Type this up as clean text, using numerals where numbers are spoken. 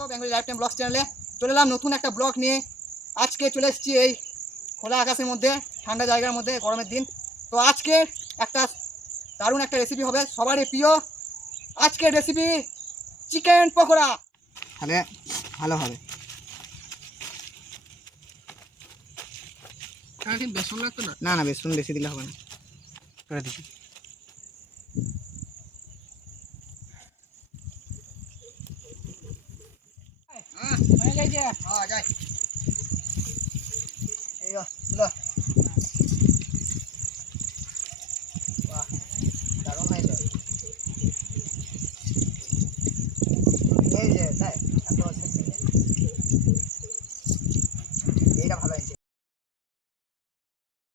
স্বাগত Bengali life time blog চ্যানেলে। চলে এলাম নতুন একটা ব্লগ নিয়ে। আজকে চলে এসেছি এই খোলা আকাশের মধ্যে, ঠান্ডা জায়গার মধ্যে, গরমের দিন। তো আজকে একটা দারুণ একটা রেসিপি হবে, সবারই প্রিয়। আজকের রেসিপি চিকেন পকোড়া। তাহলে ভালো হবে। বেসন লাগতো না? না না, বেসন বেশি দিলে হবে না। করে দিচ্ছি। হয়ে যাই। এই তুলো